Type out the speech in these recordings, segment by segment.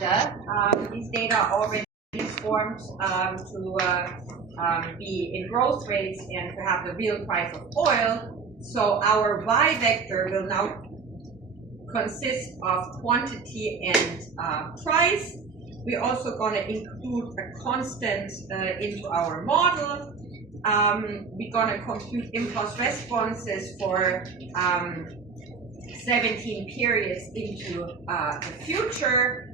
These data are already formed to be in growth rates and to have the real price of oil. So our y vector will now consist of quantity and price. We're also going to include a constant into our model. We're going to compute impulse responses for 17 periods into the future.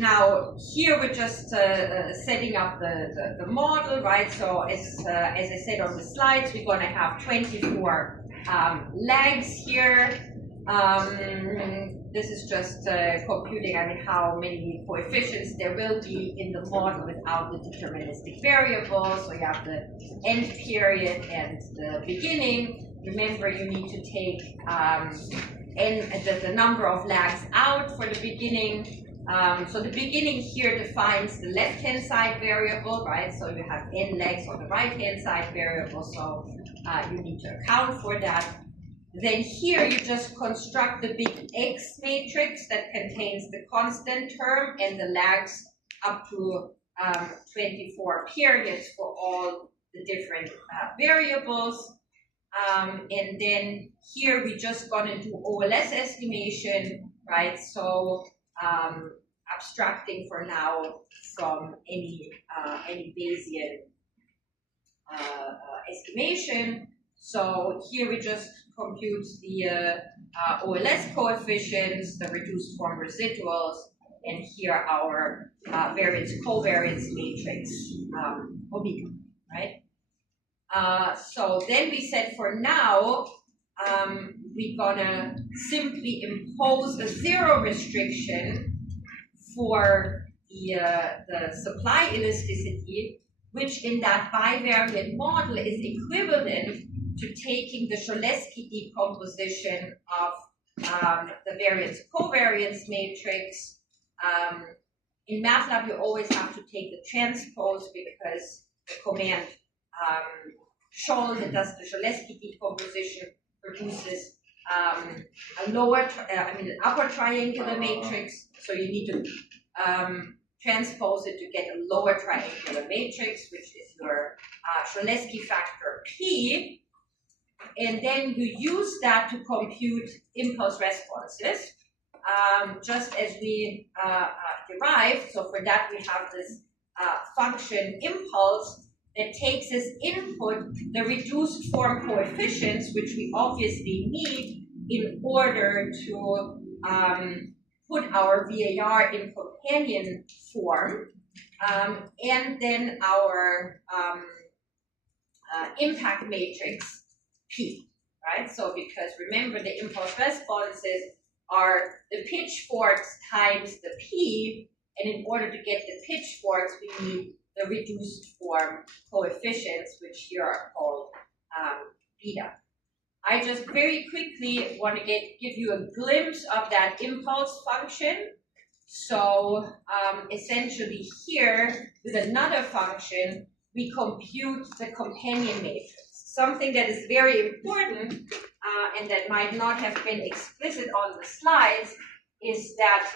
Now here we're just setting up the model, right? So as I said on the slides, we're going to have 24 lags here. This is just computing, how many coefficients there will be in the model without the deterministic variable. So you have the end period and the beginning. Remember, you need to take the number of lags out for the beginning. So the beginning here defines the left-hand side variable, right? So you have n lags on the right-hand side variable, so you need to account for that. Then here you just construct the big X matrix that contains the constant term and the lags up to 24 periods for all the different variables. And then here we're just going to do OLS estimation, right? So abstracting for now from any Bayesian estimation. So here we just compute the OLS coefficients, the reduced form residuals, and here our variance covariance matrix omega, right? So then we said for now, we're gonna simply impose a zero restriction for the supply elasticity, which in that bivariate model is equivalent to taking the Cholesky decomposition of the variance covariance matrix. In MATLAB, you always have to take the transpose because the command Chol that does the Cholesky decomposition produces a lower, an upper triangular matrix. So you need to transpose it to get a lower triangular matrix, which is your Cholesky factor P. And then you use that to compute impulse responses, just as we derived. So for that, we have this function impulse that takes as input the reduced form coefficients, which we obviously need in order to put our VAR in companion form, and then our impact matrix P, right? So because remember, the impulse responses are the pitchforks times the P, and in order to get the pitchforks, we need the reduced form coefficients, which here are called beta. I just very quickly want to give you a glimpse of that impulse function. So essentially here, with another function, we compute the companion matrix. Something that is very important and that might not have been explicit on the slides is that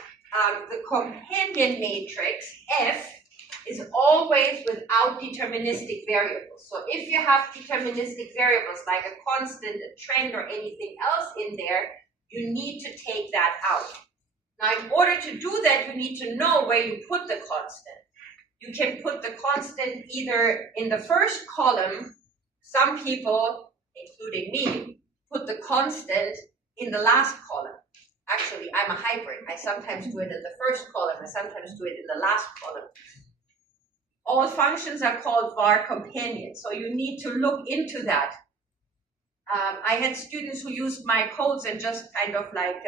the companion matrix F is always without deterministic variables. So if you have deterministic variables like a constant, a trend, or anything else in there, you need to take that out. Now, in order to do that, you need to know where you put the constant. You can put the constant either in the first column. Some people, including me, put the constant in the last column. Actually, I'm a hybrid. I sometimes do it in the first column. I sometimes do it in the last column. All functions are called var companion, so you need to look into that. I had students who used my codes and just kind of like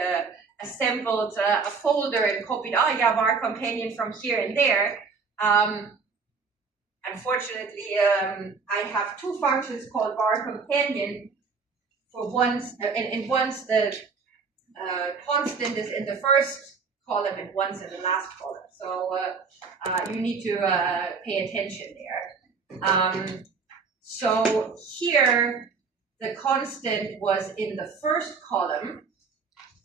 assembled a folder and copied, oh yeah, var companion from here and there. Unfortunately, I have two functions called var companion. For once, and once the constant is in the first column and once in the last column. So you need to pay attention there. So here, the constant was in the first column.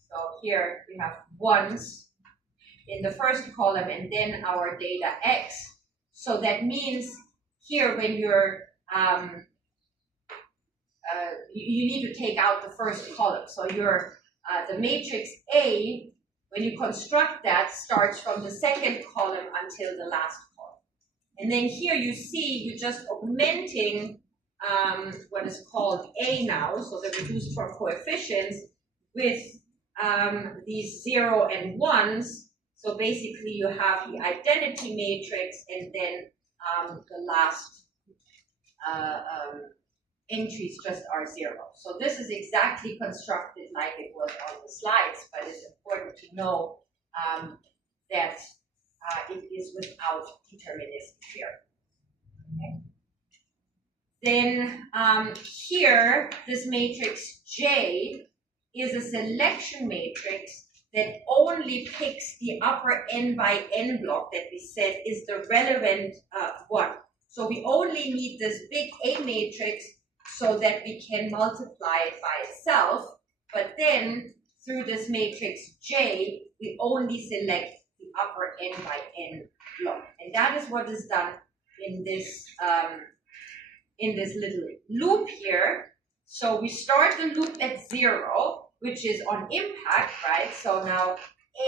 So here we have ones. in the first column and then our data X. So that means here when you're, you need to take out the first column. So your, the matrix A, when you construct that, starts from the second column until the last column. And then here you see you're just augmenting what is called A now, so the reduced form coefficients, with these 0 and 1s. So basically you have the identity matrix and then the last entries just are 0. So this is exactly constructed like it was on the slides, but it's important to know that it is without deterministic here. Okay. Then here, this matrix J is a selection matrix that only picks the upper n by n block that we said is the relevant one. So we only need this big A matrix so that we can multiply it by itself. But then through this matrix J, we only select the upper n by n block. And that is what is done in this little loop here. So we start the loop at 0, which is on impact, right? So now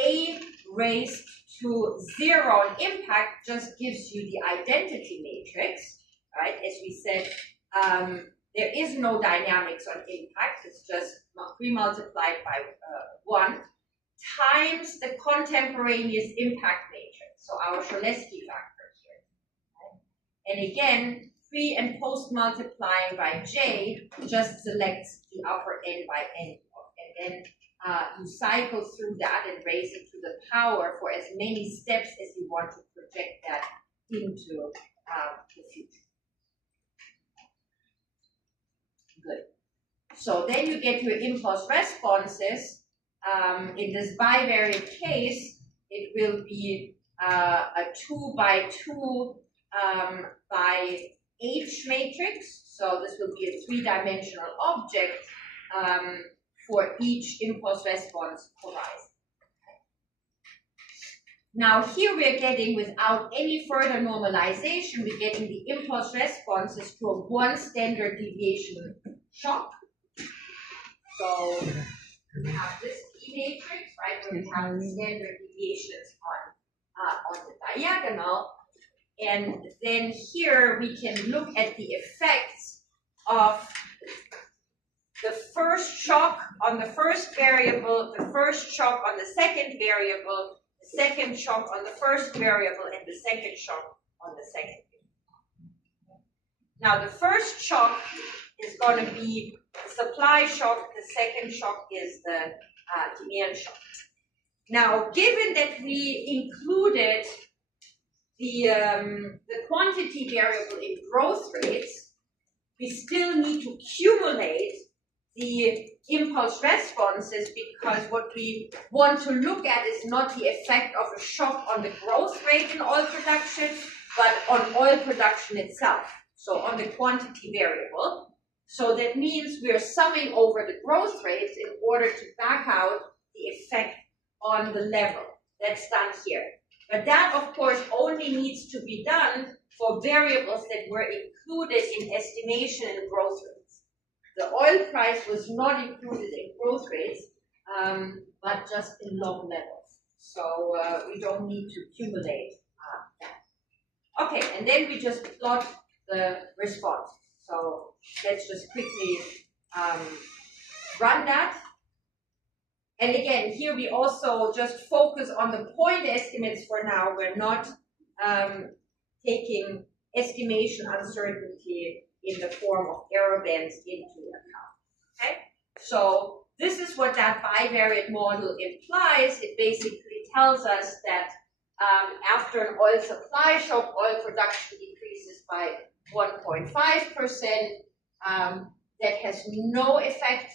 A raised to 0 on impact just gives you the identity matrix, right? As we said, there is no dynamics on impact. It's just 3 multiplied by 1 times the contemporaneous impact matrix, so our Cholesky factor here. Right? And again, pre and post multiplying by J just selects the upper n by n block. And then you cycle through that and raise it to the power for as many steps as you want to project that into the future. Good. So then you get your impulse responses. In this bivariate case, it will be a 2 by 2 by H matrix. So this will be a 3-dimensional object for each impulse response horizon. Now here we are getting, without any further normalization, we're getting the impulse responses to a 1 standard deviation shock. So we have this P matrix, right, where we have the standard deviations on the diagonal. And then here we can look at the effects of the first shock on the first variable, the first shock on the second variable, the second shock on the first variable, and the second shock on the second variable. Now the first shock is going to be the supply shock, the second shock is the demand shock. Now, given that we included the quantity variable in growth rates, we still need to accumulate the impulse responses, because what we want to look at is not the effect of a shock on the growth rate in oil production, but on oil production itself, so on the quantity variable. So that means we're summing over the growth rates in order to back out the effect on the level. That's done here. But that, of course, only needs to be done for variables that were included in estimation and growth rates. The oil price was not included in growth rates, but just in log levels. So we don't need to accumulate that. Okay, and then we just plot the response. So let's just quickly run that. And again, here we also just focus on the point estimates for now. We're not taking estimation uncertainty in the form of error bands into account. Okay? So this is what that bivariate model implies. It basically tells us that after an oil supply shock, oil production decreases by 1.5%. That has no effect.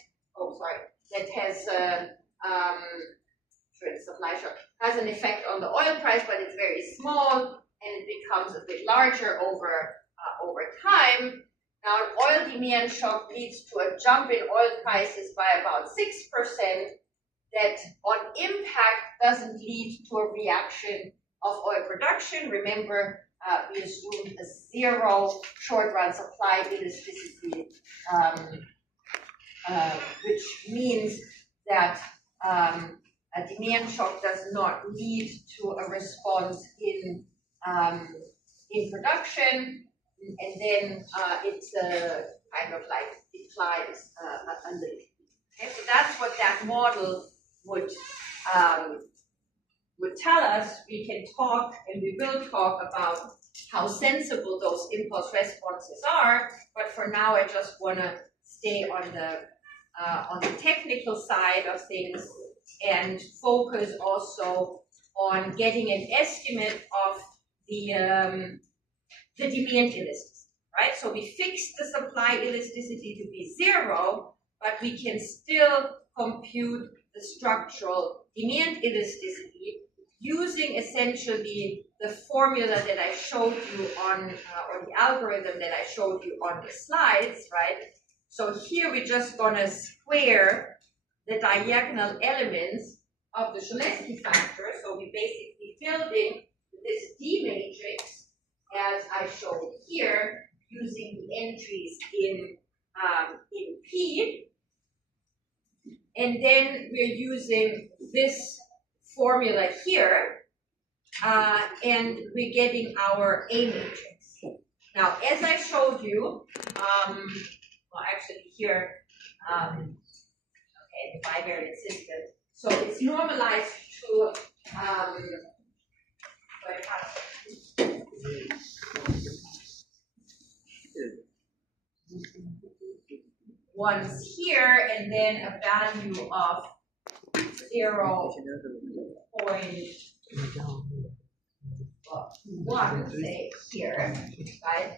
That has supply shock has an effect on the oil price, but it's very small, and it becomes a bit larger over time. Now, an oil demand shock leads to a jump in oil prices by about 6%. that on impact doesn't lead to a reaction of oil production. Remember, we assumed a zero short-run supply elasticity, which means that a demand shock does not lead to a response in production, and then it's kind of like declines a little. Okay, so that's what that model would tell us. We can talk, and we will talk about how sensible those impulse responses are. But for now, I just want to stay on the technical side of things and focus also on getting an estimate of the demand elasticity, right? So we fixed the supply elasticity to be zero, but we can still compute the structural demand elasticity using essentially the formula that I showed you on, or the algorithm that I showed you on the slides, right? So here we're just going to square the diagonal elements of the Cholesky factor. So we're basically building this D matrix as I showed here, using the entries in P. And then we're using this formula here, and we're getting our A matrix. Now, as I showed you, well, actually here, okay, the bivariate system. So it's normalized to, once here, and then a value of 0.1, say, here, right?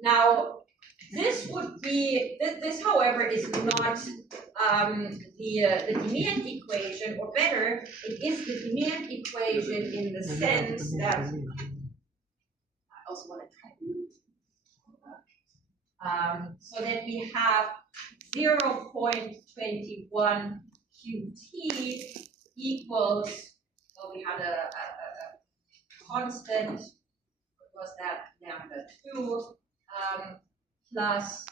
Now, this would be, this however, is not the demand equation, or better, it is the demand equation in the sense that, I also want to try so that we have 0.21 QT equals, well, we had a constant, what was that, lambda 2, plus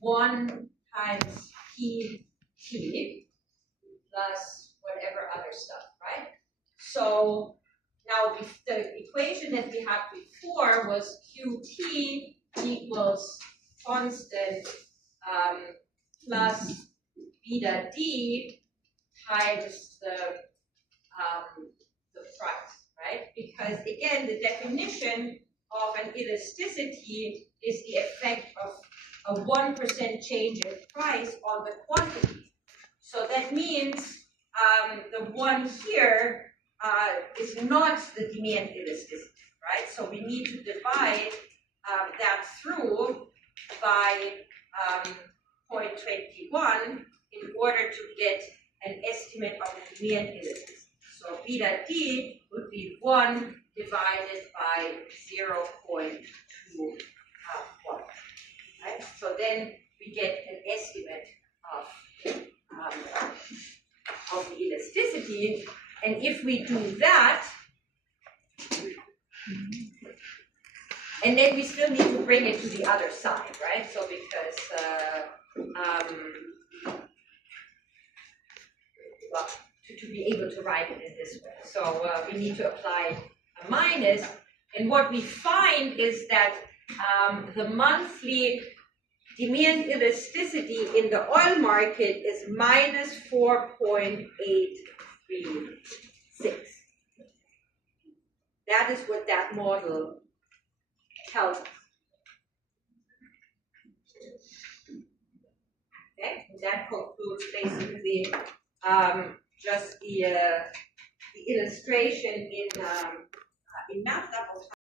1 times PT plus whatever other stuff, right? So now the equation that we had before was QT equals constant plus beta D times the price, right? Because again, the definition of an elasticity is the effect of a 1% change in price on the quantity. So that means the one here is not the demand elasticity, right? So we need to divide that through by 0.21 in order to get an estimate of the demand elasticity. So beta D would be 1 divided by 0.21. Right? So then we get an estimate of the elasticity. And if we do that, and then we still need to bring it to the other side, right? So because well, to be able to write it in this way. So we need to apply a minus. And what we find is that the monthly demand elasticity in the oil market is minus 4.836. That is what that model tells us. Okay, and that concludes basically just the illustration in MATLAB of